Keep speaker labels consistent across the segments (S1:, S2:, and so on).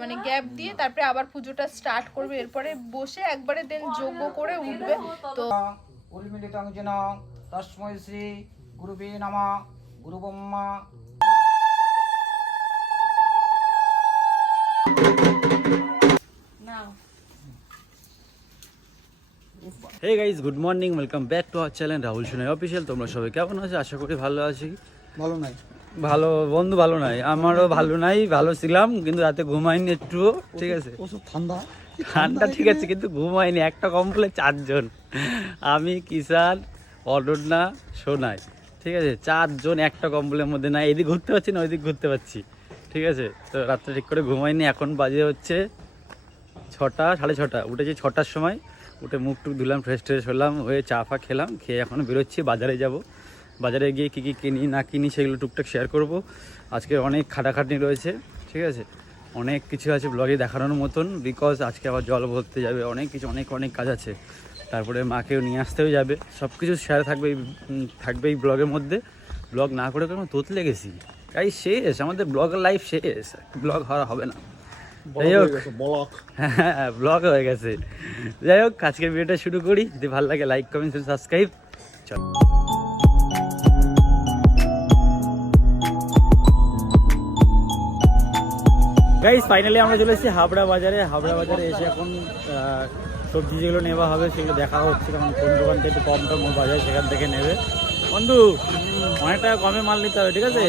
S1: মানে গ্যাপ দিয়ে তারপরে আবার পুজোটা স্টার্ট করবে। এরপরে বসে একবারে দেন যোগ্য করে উঠবে। তো
S2: তস্মৈ শ্রী গুরুবে নমঃ গুরু Brahma
S3: hey guys good morning welcome back to our channel Rahul Sonai official তোমরা সবাই কেমন আছো? আশা করি ভালো আছি।
S2: ভালো নাই।
S3: ভালো বন্ধু ভালো নাই আমারও ভালো নাই ভালো ছিলাম কিন্তু রাতে ঘুমাইনি একটু ঠিক আছে।
S2: ঠান্ডা?
S3: ঠান্ডা ঠিক আছে কিন্তু ঘুমাইনি একটা কম্বলে চারজন। আমি কিষান অডন্না সোনাই ঠিক আছে চারজন একটা কম্বলের মধ্যে না এদিক ঘুরতে পারছি না ওইদিক ঘুরতে পারছি ঠিক আছে। তো রাত্রে ঠিক করে ঘুমাইনি এখন বাজে হচ্ছে ছটা সাড়ে ছটা উঠেছি ছটার সময় উঠে মুখ টুক ধুলাম ফ্রেশ ট্রেশ হলাম হয়ে চা ফা খেলাম খেয়ে এখন বেরোচ্ছি বাজারে যাব। বাজারে গিয়ে কী কী কিনি না কিনি সেগুলো টুকটাক শেয়ার করব। আজকে অনেক খাটাখাটনি রয়েছে ঠিক আছে? অনেক কিছু আছে ব্লগে দেখানোর মতন বিকজ আজকে আবার জল ভরতে যাবে অনেক কিছু অনেক অনেক কাজ আছে। তারপরে মাকেও নিয়ে আসতেও যাবে। সব কিছু শেয়ার থাকবে থাকবে এই ব্লগের মধ্যে। ব্লগ না করে কোনো তোতলে গেছি। তাই শেষ আমাদের ব্লগের লাইফ শেষ। ব্লগ হওয়া হবে না। যাই হোক। হ্যাঁ ব্লগ হয়ে গেছে। যাই হোক আজকের ভিডিওটা শুরু করি। যদি ভালো লাগে লাইক কমেন্ট সাবস্ক্রাইব চল। গাইস ফাইনালি আমরা চলে এসেছি হাবড়া বাজারে। হাবড়া বাজারে এসে এখন সবজি যেগুলো নেওয়া হবে সেগুলো দেখা হচ্ছে। তখন কোন দোকান থেকে কম টম বাজার সেখান থেকে নেবে। বন্ধু অনেক টাকা কমে মাল নিতে হবে ঠিক আছে?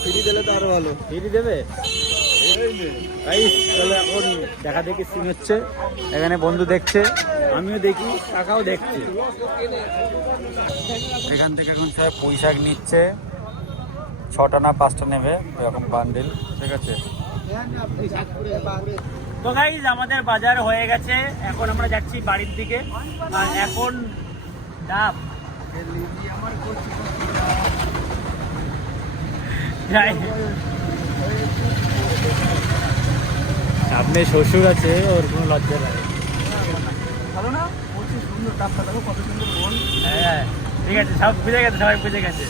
S2: ফ্রি দিলে তো আরও ভালো।
S3: ফ্রি দেবে? গাইস চলো এখন দেখা দেখি সিন হচ্ছে। এখানে বন্ধু দেখছে আমিও দেখি কাকাও দেখছে। এখান থেকে এখন সবাই পয়সা নিচ্ছে। ছটা না পাঁচটা নেবে এরকম বান্ডিল ঠিক আছে? তো গাইজ আমাদের বাজার হয়ে গেছে। এখন আমরা যাচ্ছি বাড়ির দিকে। আর এখন ডাব। যাই সামনে শ্বশুর আছে ওর কোনো লজ্জা নাই।
S2: ভালো না? প্রচুর সুন্দর দেখো কত সুন্দর
S3: হ্যাঁ ঠিক আছে সব বুঝে গেছে সবাই বুঝে গেছে।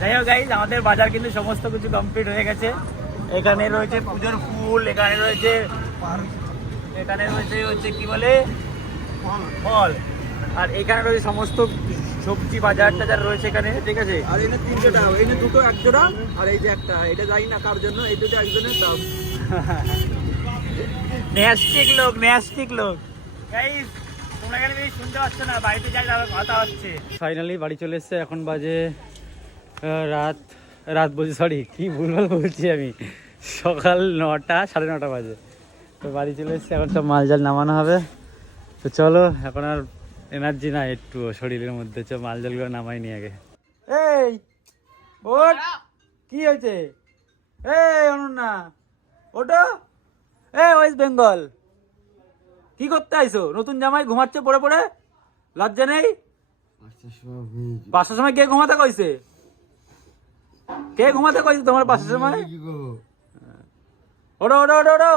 S3: যাই হোক গাইজ আমাদের বাজার কিন্তু সমস্ত কিছু কমপ্লিট হয়ে গেছে। এখানে রয়েছে পুজোর ফুল এখানে রয়েছে এখানে রয়েছে হচ্ছে কি বলে? ফল। আর এখানে রয়েছে সমস্ত সবজি বাজার টাজার রয়েছে এখানে ঠিক আছে?
S2: আর এনে তিন জোড়া এনে দুটো এক জোড়া আর এই যে একটা এটা জানি না কার জন্য এই দুটো একজনের দাম।
S3: ন্যাস্টিক লোক ন্যাস্টিক লোক। গাইস তোমরা এখানে শুনতে পাচ্ছ না বাড়িতে যাই তাহলে কথা হচ্ছে। ফাইনালি বাড়ি চলে এসেছে এখন বাজে রাত রাত বলছি সরি কি ভুলভাল বলছি আমি? সকাল নটা সাড়ে নটা বাজে। তো বাড়ি চলে এসেছে এখন সব মাল জাল নামানো হবে। তো চলো এখন আর এনার্জি না একটু শরীরের মধ্যে চ মাল জালগুলো নামাই নি আগে। এই ওট কি হয়েছে? এই অনন্যা ওটো এ ওয়েস্ট বেঙ্গল। কি করতে আইছো? নতুন জামাই ঘুমাচ্ছে পড়ে পড়ে? লজ্জা নেই? পাঁচটার সময় কে ঘুমাতে কইছে? কে ঘুমাতে কইছে তোমার পাঁচটার সময়? ওটো ওটো ওটো ওটো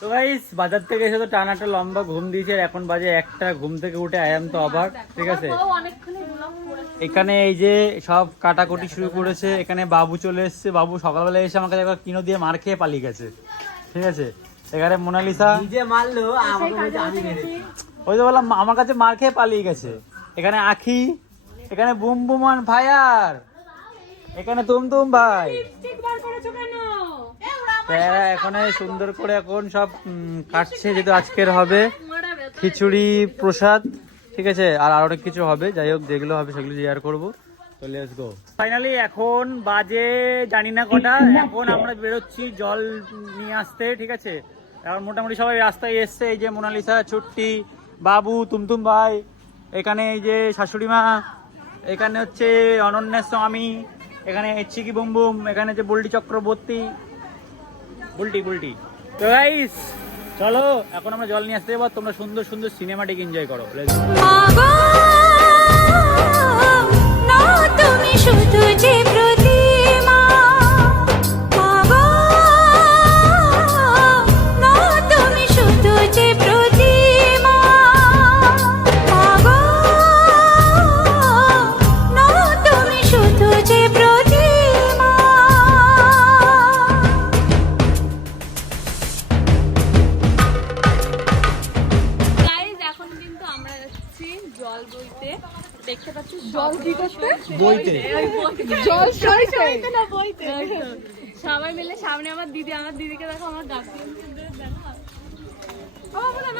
S3: তো গাইস বাজার থেকে এসে তো টানাটা লম্বা ঘুম দিয়েছে এখন বাজে একটা ঘুম থেকে উঠে আয়াম তো অবাক ঠিক আছে? এখানে এই যে সব কাটাকুটি শুরু করেছে এখানে বাবু চলে এসেছে বাবু সকালবেলা এসে আমাকে একবার কিনো দিয়ে মার খেয়ে পালিয়ে গেছে ঠিক আছে? এখানে মোনালিসা
S2: নিজে মারলো
S3: ওই তো বললাম আমার কাছে মার খেয়ে পালিয়ে গেছে। এখানে আখি এখানে বুম বুমান ভাইয়ার এখানে তুম তুম ভাই। এরা এখানে সুন্দর করে এখন সব কাটছে যেহেতু আজকের হবে। খিচুড়ি প্রসাদ ঠিক আছে? আর আরও অনেক কিছু হবে। যাই হোক যেগুলো হবে সেগুলো শেয়ার করব। তো লেটস গো ফাইনালি এখন বাজে জানি না কটা। এখন আমরা বেরোচ্ছি জল নিয়ে আসতে ঠিক আছে? এখন মোটামুটি সবাই রাস্তায় এসছে। এই যে মোনালিসা ছুট্টি বাবু তুমতুম ভাই এখানে এই যে শাশুড়ি মা এখানে হচ্ছে অনন্যা স্বামী এখানে চিকি বুম বুম এখানে যে বুলটি চক্রবর্তী। বুলটি বুলটি। তো গাইস চলো এখন আমরা জল নিয়ে আসতে যাব তোমরা সুন্দর সুন্দর সিনেমাটিক এনজয় করো।
S4: তুমি শুধু যে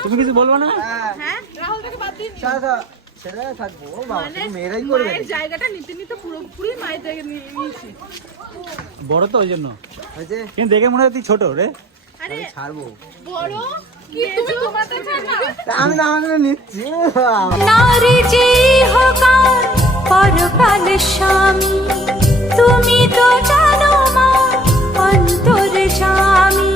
S4: তুমি
S3: কিছু বলব না?
S2: ছেলে থাকব। বাবা তুমি মেয়েরাই করবে
S1: জায়গাটা নিতে নিতে পুরোপুরি মায়ের জায়গা নিয়ে নিয়েছি।
S3: বড় তো ওই জন্য। কিন্তু দেখে মনে হয় তুই ছোট রে।
S1: আরে
S2: ছাড়বো।
S1: বড়?
S2: আমি না আমি নিচ্ছি
S4: নারী যে হকার পরকাল স্বামী। তুমি তো জানো মা অন্তর জামি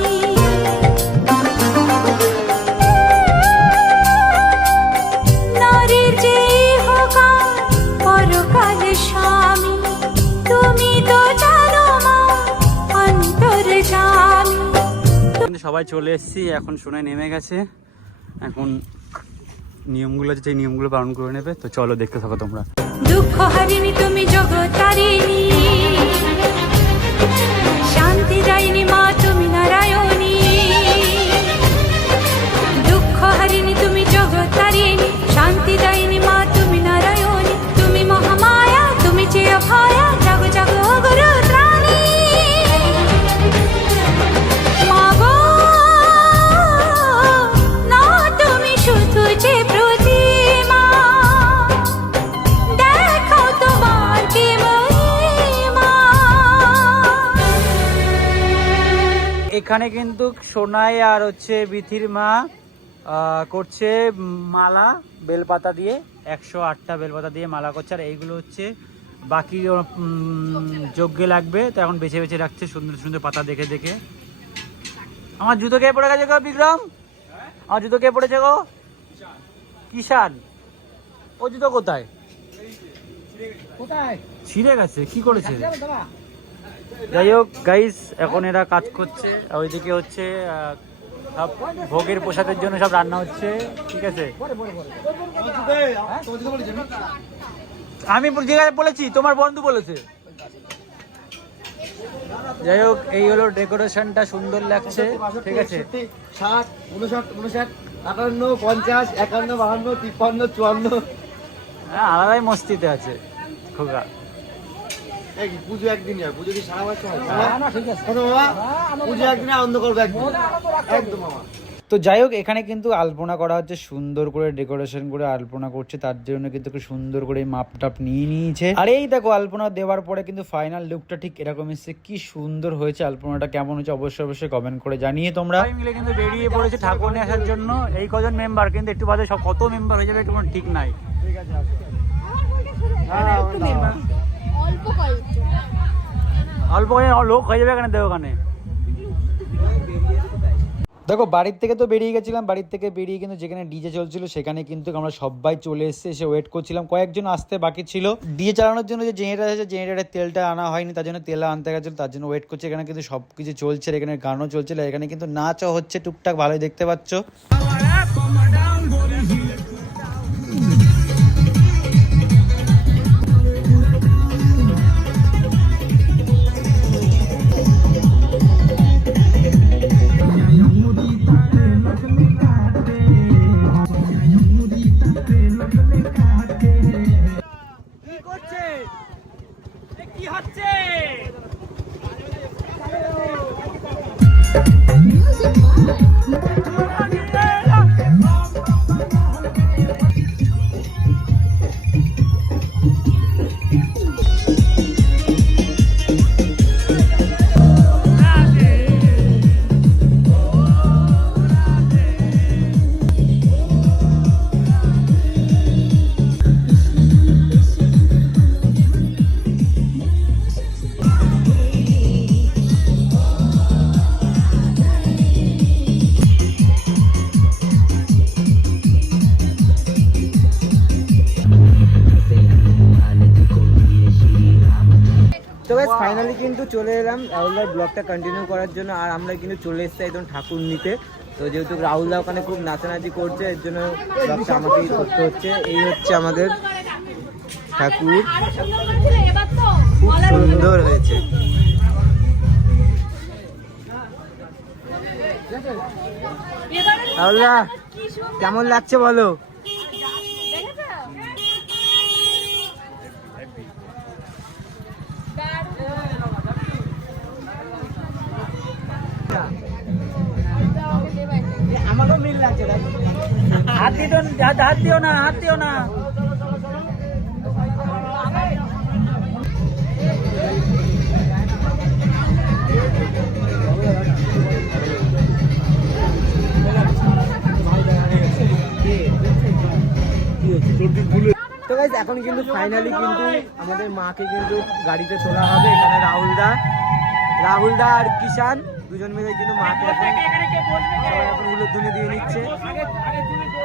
S3: সবাই চলে এসেছি, এখন শোনায় নেমে গেছে। এখন নিয়মগুলো যে নিয়মগুলো পালন করে নেবে। তো চলো দেখতে থাকো তোমরা।
S4: দুঃখ হারিনি তুমি জগতারিণী শান্তি দাইনি মা তুমি নারায়ণী। দুঃখ হারিনি তুমি জগতারিণী
S3: এখানে কিন্তু সোনাই আর হচ্ছে বিথির মা করছে মালা বেলপাতা দিয়ে একশো আটটা বেলপাতা দিয়ে মালা করছে। আর এইগুলো হচ্ছে বাকি যজ্ঞে লাগবে। তো এখন বেছে বেছে রাখছে সুন্দর সুন্দর পাতা দেখে দেখে। আমার জুতো কে পড়ে গেছে গো বিক্রম? আমার জুতো কে পড়েছে গো? কিষান ও জুতো কোথায়?
S2: কোথায়?
S3: ছিঁড়ে গেছে কি করেছে? যাই হোক গাইস এখন এরা কাজ করছে। ওইদিকে হচ্ছে সব ভোগের প্রসাদের জন্য সব রান্না হচ্ছে ঠিক আছে? আমি জিজ্ঞাসা বলেছি তোমার বন্ধু বলেছে। যাই হোক এই হলো ডেকোরেশনটা সুন্দর লাগছে ঠিক আছে?
S5: ষাট উনষাট উনষাট আটান্ন পঞ্চাশ একান্ন বাহান্ন তিপ্পান্ন চুয়ান্ন।
S3: হ্যাঁ আলাদাই মস্তিতে আছে খোকা।
S5: পুজো একদিনই হয়? পুজো কি সারা বছর হয়? শোনো বাবা পুজো একদিনে আনন্দ করব একদিন। একদম মামা
S3: তো যাই হোক এখানে কিন্তু আলপনা করা হচ্ছে সুন্দর করে ডেকোরেশন করে আলপনা করছে তার জন্য কিন্তু খুব সুন্দর করে মাপ টাপ নিয়ে নিয়েছে। আর এই দেখো আলপনা দেওয়ার পরে কিন্তু ফাইনাল লুকটা ঠিক এরকম এসেছে। কি সুন্দর হয়েছে আলপনাটা কেমন হয়েছে অবশ্যই অবশ্যই কমেন্ট করে জানিয়ে তোমরা। মিলে কিন্তু বেরিয়ে পড়েছে ঠাকুর নিয়ে আসার জন্য। এই কজন মেম্বার কিন্তু একটু বাদে সব কত মেম্বার হয়ে যাবে কোনো ঠিক নাই।
S1: অল্প কয়েকজন
S3: অল্প করে লোক হয়ে যাবে এখানে ওখানে। দেখো, বাড়ির থেকে তো বেরিয়ে গেছিলাম, বাড়ির থেকে বেরিয়ে কিন্তু যেখানে ডিজে চলছিল সেখানে কিন্তু আমরা সবাই চলে এসেছি, এসে ওয়েট করছিলাম। কয়েকজন আসতে বাকি ছিল। ডিজে চালানোর জন্য যে জেনারেটার আছে জেনারেটারের তেলটা আনা হয়নি, তার জন্য তেল আনতে গেছিল, তার জন্য ওয়েট করছে। এখানে কিন্তু সব কিছু চলছে, এখানে গানও চলছিল, এখানে কিন্তু নাচও হচ্ছে, টুকটাক ভালোই দেখতে পাচ্ছ।
S5: গাইস ফাইনালি কিন্তু চলে এলাম। রাহুলদার ব্লগটা কন্টিনিউ করার জন্য। আর আমরা কিন্তু চলে এসেছি একদম ঠাকুর নিতে তো যেহেতু রাহুলদা ওখানে খুব নাচানাচি করছে এর জন্য ব্লগটা আমাকেই করতে হচ্ছে। এই হচ্ছে আমাদের ঠাকুর। খুব সুন্দর হয়েছে। রাহুলদা কেমন লাগছে বলো?
S3: হাত দিও না হাত দিও না।
S6: তো গাইজ এখন কিন্তু ফাইনালি কিন্তু আমাদের মাকে কিন্তু গাড়িতে তোলা হবে এখানে রাহুল দা রাহুল দা আর কিষান দুজন মিলে কিন্তু মাকে এখন এখন উলুধ্বনি দিয়ে নিচ্ছে।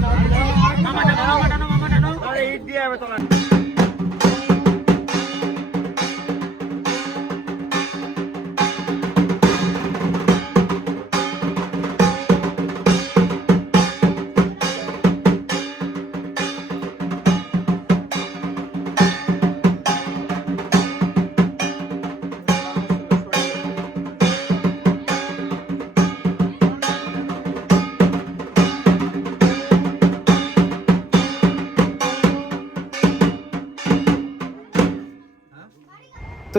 S6: Thank
S3: you.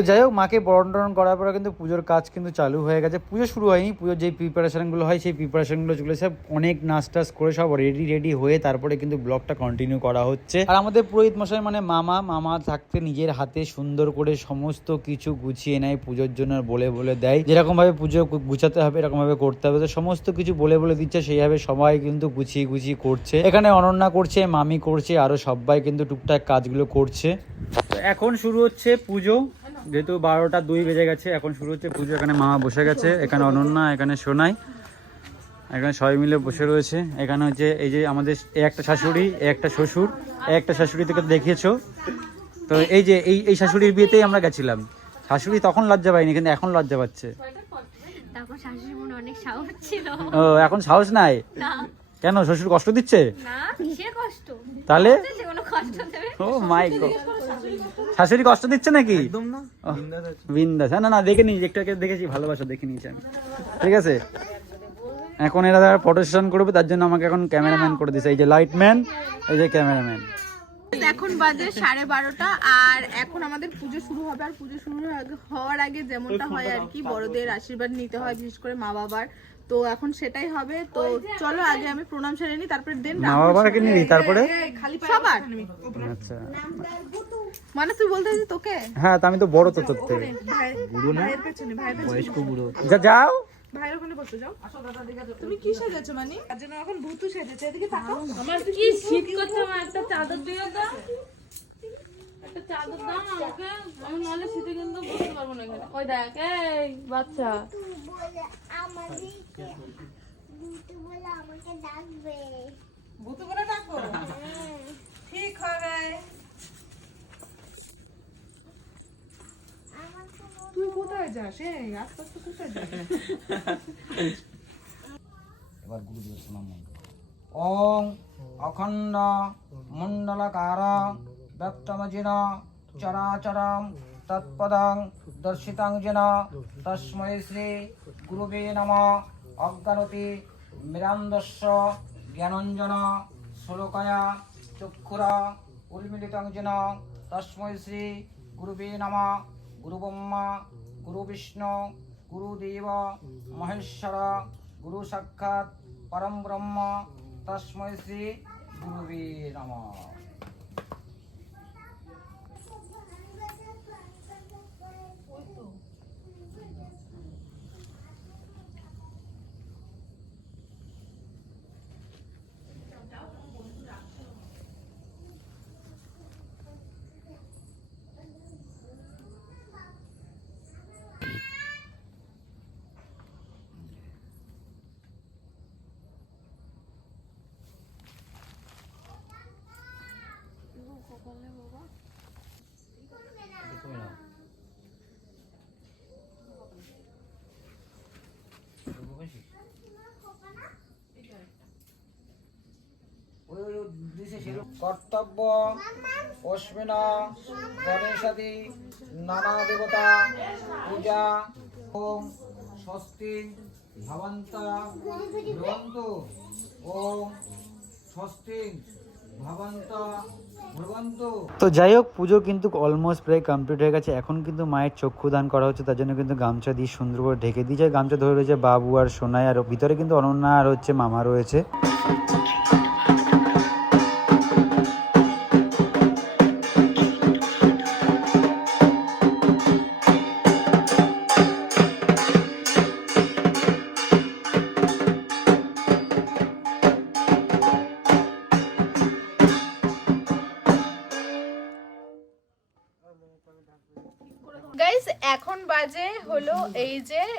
S3: যাই হোক, মাকে বরণ টরণ করার পরে কিন্তু পুজোর কাজ কিন্তু চালু হয়ে গেছে। পুজো শুরু হয়নি পুজোর যে প্রিপারেশনগুলো হয় সেই প্রিপারেশনগুলো সব অনেক নাচ টাচ করে সব রেডি রেডি হয়ে তারপরে কিন্তু ব্লগটা কন্টিনিউ করা হচ্ছে। আর আমাদের পুরোহিত মশাই মানে মামা মামা থাকতে নিজের হাতে সুন্দর করে সমস্ত কিছু গুছিয়ে নেয়, পুজোর জন্য বলে বলে দেয়। যেরকম ভাবে পুজো গুছাতে হবে এরকম ভাবে করতে হবে। তো সমস্ত কিছু বলে বলে দিচ্ছে, সেইভাবে সবাই কিন্তু গুছিয়ে গুছিয়ে করছে। এখানে অনন্যা করছে, মামি করছে, আরও সবাই কিন্তু টুকটাক কাজগুলো করছে। এখন শুরু হচ্ছে পুজো। যেহেতু বারোটা দুই বেজে গেছে এখন শুরু হচ্ছে পুজো। এখানে মামা বসে গেছে এখানে অনন্যা এখানে সোনাই এখানে সবাই মিলে বসে রয়েছে। এখানে হচ্ছে এই যে আমাদের একটা শাশুড়ি একটা শ্বশুর একটা শাশুড়ি থেকে দেখিয়েছো। তো এই যে এই এই শাশুড়ির বিয়েতেই আমরা গেছিলাম। শাশুড়ি তখন লজ্জা পাইনি কিন্তু এখন লজ্জা পাচ্ছে। ও এখন সাহস নাই? কেন শ্বশুর কষ্ট দিচ্ছে? তাহলে? ও মাই গড শাশুড়ি কষ্ট দিচ্ছে নাকি?
S6: একদম না।
S3: বিন্দাস হ্যাঁ, না না দেখে নিয়েছি একটু দেখেছি ভালোবাসা দেখে নিয়েছি আমি। ঠিক আছে? এখন এরা যারা ফটো সেশন করবে তার জন্য আমাকে এখন ক্যামেরাম্যান করে দিছে। এই যে লাইটম্যান এই যে ক্যামেরাম্যান
S7: এখন বাজে সাড়ে বারোটা আর এখন আমাদের পুজো শুরু হবে আর পুজো শুরু হওয়ার আগে যেমনটা হয় আর কি বড়দের আশীর্বাদ নিতে হয় বিশেষ করে মা বাবার তো এখন সেটাই হবে। তো চলো আগে আমি প্রণাম সেরে নিই তারপরে দেন
S3: মা বাবাকে নিবি তারপরে?
S7: সবার?
S3: আচ্ছা।
S7: মানে তুই বলতে চাইছিস তোকে?
S3: হ্যাঁ তা আমি তো বড় তো তোর থেকে।
S6: বুড়ো না? বয়স্ক বুড়ো।
S3: যা যাও।
S7: ভাইয়ের ওখানে বসে যাও। তুমি কি সেজেছো মানে? তার জন্য এখন ভূতু সেজেছে এদিকে তাকাও।
S8: আমার কি শীত করছে আমার একটা চাদর দিয়ে দাও। একটা চাদর দাও না আমাকে আমি নাহলে শীতে কিন্তু বসতে পারব না এখানে। ওই দেখ এই বাচ্চা।
S9: আমাদেরকে ভূত বলে আমাকে ডাকবে
S7: ভূতু বলে ডাকো? ঠিক হবে। তুই কোথায় যাস? এই আস্তে আস্তে কোথায় যাস?
S2: এবার গুরুদেবের প্রণাম মন্ত্র ওং অখণ্ড মণ্ডলকার ব্যক্তমজিন চরাচরম তৎপদং দর্শিতং যেন তস্মৈ শ্রী গুরুবে নম। অজ্ঞানতি মিরান্দস্য জ্ঞানঞ্জন শ্লোকয়া চক্ষুরা উন্মিলিতং যেন তস্মৈ শ্রী গুরুবে নম। গুরুব্রহ্মা গুরুবিষ্ণু, গুরুদেব, মহেশ্বর গুরু সাক্ষাৎ পরম ব্রহ্ম, তস্মৈ শ্রী গুরুবে নমঃ। কর্তব্য, অশ্বিন, গণেশাদি, নানা দেবতা, পূজা ওম স্বস্তি ওম স্বস্তি
S3: তো যাই হোক, পুজো কিন্তু অলমোস্ট প্রায় কমপ্লিট হয়ে গেছে। এখন কিন্তু মায়ের চক্ষু দান করা হচ্ছে, তার জন্য কিন্তু গামছা দিয়ে সুন্দর করে ঢেকে দিয়েছে। গামছা ধরে রয়েছে বাবু আর সোনাই, আর ভিতরে কিন্তু অনন্যা আর হচ্ছে মামা রয়েছে।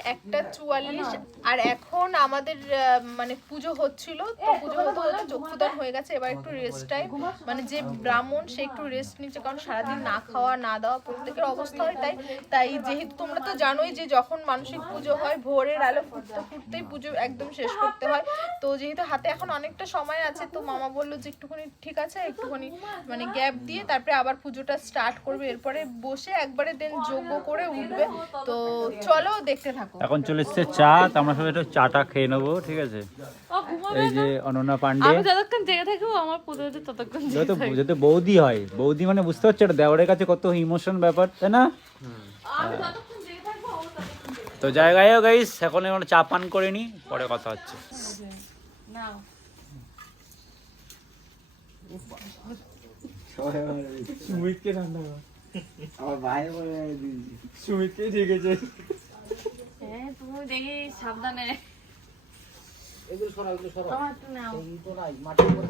S1: একটা চুয়াল্লিশ আর এখন আমাদের মানে পুজো হচ্ছিল তো পুজো হতে হতে চক্ষুদান হয়ে গেছে এবার একটু রেস্ট টাইম মানে যে ব্রাহ্মণ সে একটু রেস্ট নিচ্ছে কারণ সারাদিন না খাওয়া না দেওয়া প্রত্যেকের অবস্থা হয় তাই তাই যেহেতু তোমরা তো জানোই যে যখন মানসিক পুজো হয় ভোরের আলো ফুটতে ফুটতেই পুজো একদম শেষ করতে হয়। তো যেহেতু হাতে এখন অনেকটা সময় আছে তো মামা বলল যে একটুখানি ঠিক আছে একটুখানি মানে গ্যাপ দিয়ে তারপরে আবার পুজোটা স্টার্ট করবে। এরপরে বসে একবারে দেন যোগ্য করে উঠবে। তো চলো দেখতে থাকো।
S3: এখন চলে এসছে চা তো আমরা সবাই একটু চাটা খেয়ে নেব ঠিক আছে? এই যে অনন্যা পান্ডে।
S8: আমি যতক্ষণ জেগে থাকব আমার পুজো হতে ততক্ষণ
S3: যেহেতু যেহেতু বৌদি হয়। বৌদি মানে বুঝতে পারছ এটা দেওয়ারের কাছে কত ইমোশন ব্যাপার তাই না? তো জায়গায় গাইস এখন আমরা চা পান করে নি পরে কথা হচ্ছে।
S8: নাও
S5: আমার ভাই বলে
S8: হ্যাঁ তুমি দেখি সাবধানে।
S2: এগুলো সরা এগুলো সরা
S8: তোমার তো নাও।
S2: এই তো নাই মাটির উপরে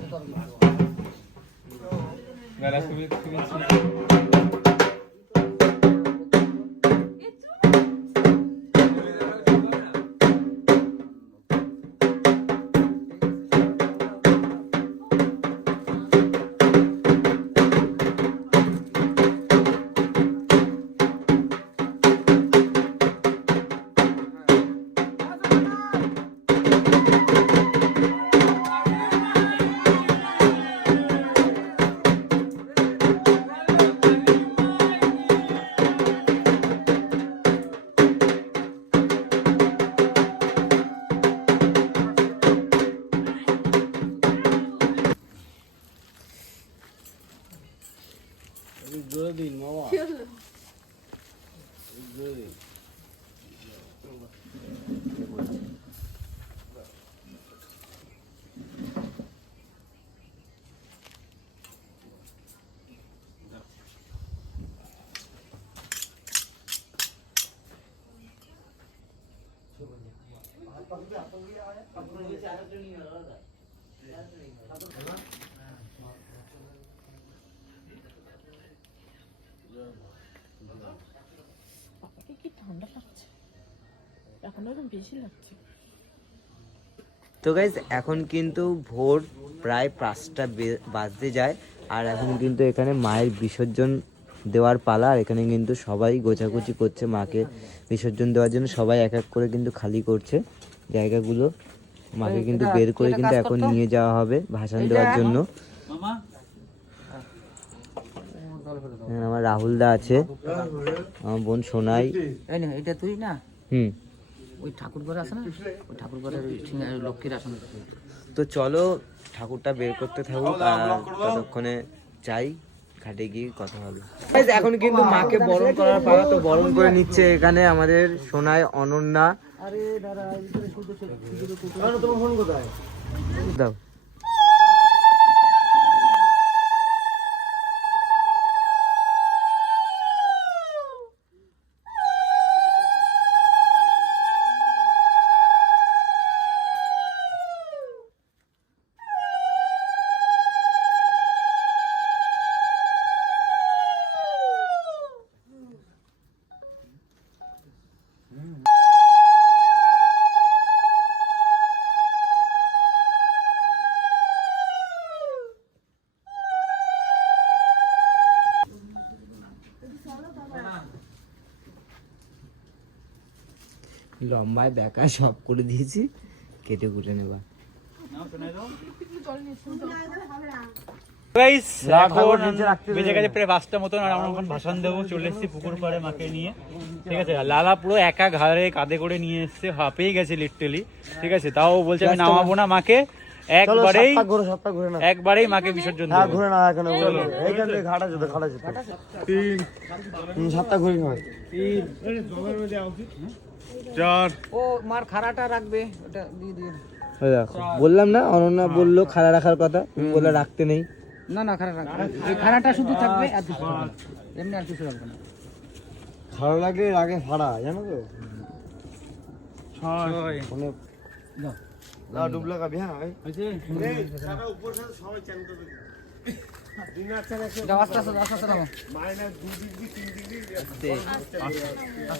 S5: তো গাইজ এখন কিন্তু ভোর প্রায় পাঁচটা বে- বাজতে যায় আর এখন কিন্তু এখানে মায়ের বিসর্জন দেওয়ার পালা আর এখানে কিন্তু সবাই গোছাগুছি করছে মাকে বিসর্জন দেওয়ার জন্য সবাই এক এক করে কিন্তু খালি করছে জায়গাগুলো। মাকে কিন্তু বের করে কিন্তু এখন নিয়ে যাওয়া হবে ভাসান দেওয়ার জন্য। আমার রাহুল দা আছে আমার বোন সোনাই।
S2: এটা তুই না?
S5: হুম।
S2: ওই ঠাকুর ঘর আছে না? ওই ঠাকুর ঘরের লক্ষ্মীর আসন।
S5: তো চলো ঠাকুরটা বের করতে থাকুক আর ততক্ষণে যাই ঘাটে গিয়ে কথা হবে। এখন কিন্তু মাকে বরণ করার পালা তো বরণ করে নিচ্ছে এখানে আমাদের সোনায় অনন্যা। দাও। লম্বায় বেকা সব করে দিয়েছি কেটে কুটে নেবা।
S3: গাইস বেজে গেছে প্রায় পাঁচটা মতন আর আমরা এখন ভাষণ দেবো চলে এসেছি পুকুর পাড়ে মাকে নিয়ে। ঠিক আছে লালা পুরো একা ঘাড়ে কাঁধে করে নিয়ে এসছে হাঁপেই গেছে লিটারালি ঠিক আছে তাও বলছে আমি নামাবো না মাকে। একবারেই একবারেই মাকে বিসর্জন দেবো।
S10: ঘুরে না এখানে চলো। এইখান থেকে ঘাটা যেতে ঘাটা যেতে তিন। তিন সাতটা ঘুরি হয় চার।
S2: ও মার খাড়াটা রাখবে ওটা দিয়ে
S5: ওই দেখো বললাম না অনন্যা বলল খাড়া রাখার কথা তুমি বললে রাখতে নেই।
S2: না না খাড়া রাখবে এই খাড়াটা শুধু থাকবে আর কিছু এমনি আর কিছু রাখবে না।
S10: ভালো লাগে আগে ভাড়া জানো তো?
S3: ছয়।
S10: মানে না ডুব লাগাবি হ্যাঁ
S2: আস্তে নামো আস্তে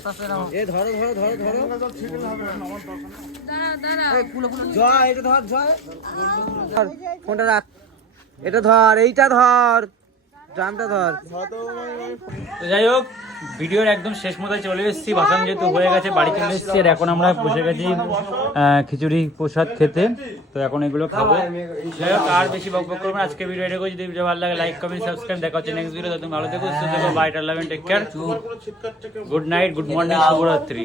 S2: আস্তে নামো
S5: এ ধরো ধরো ধরো ধরো
S8: দাঁড়া দাঁড়া
S5: জয় এটা ধর ধর, ফোনটা রাখ এটা ধর এইটা ধর ড্রামটা ধর
S3: যাই হোক ভিডিওর একদম শেষ মতো চলে এসেছি। ভাষণ যেহেতু হয়ে গেছে বাড়ি চলে এসেছি আর এখন আমরা বসে গেছি খিচুড়ি প্রসাদ খেতে। তো এখন এগুলো খাব। যাই হোক আর বেশি বক বক করবেন আজকে ভিডিও এটা যদি ভিডিও ভালো লাগে লাইক কমেন্ট সাবস্ক্রাইব দেখা হচ্ছে নেক্সট ভিডিও তুমি ভালো থেকো সুস্থ থেকো। Bye take care good night good morning শুভরাত্রি।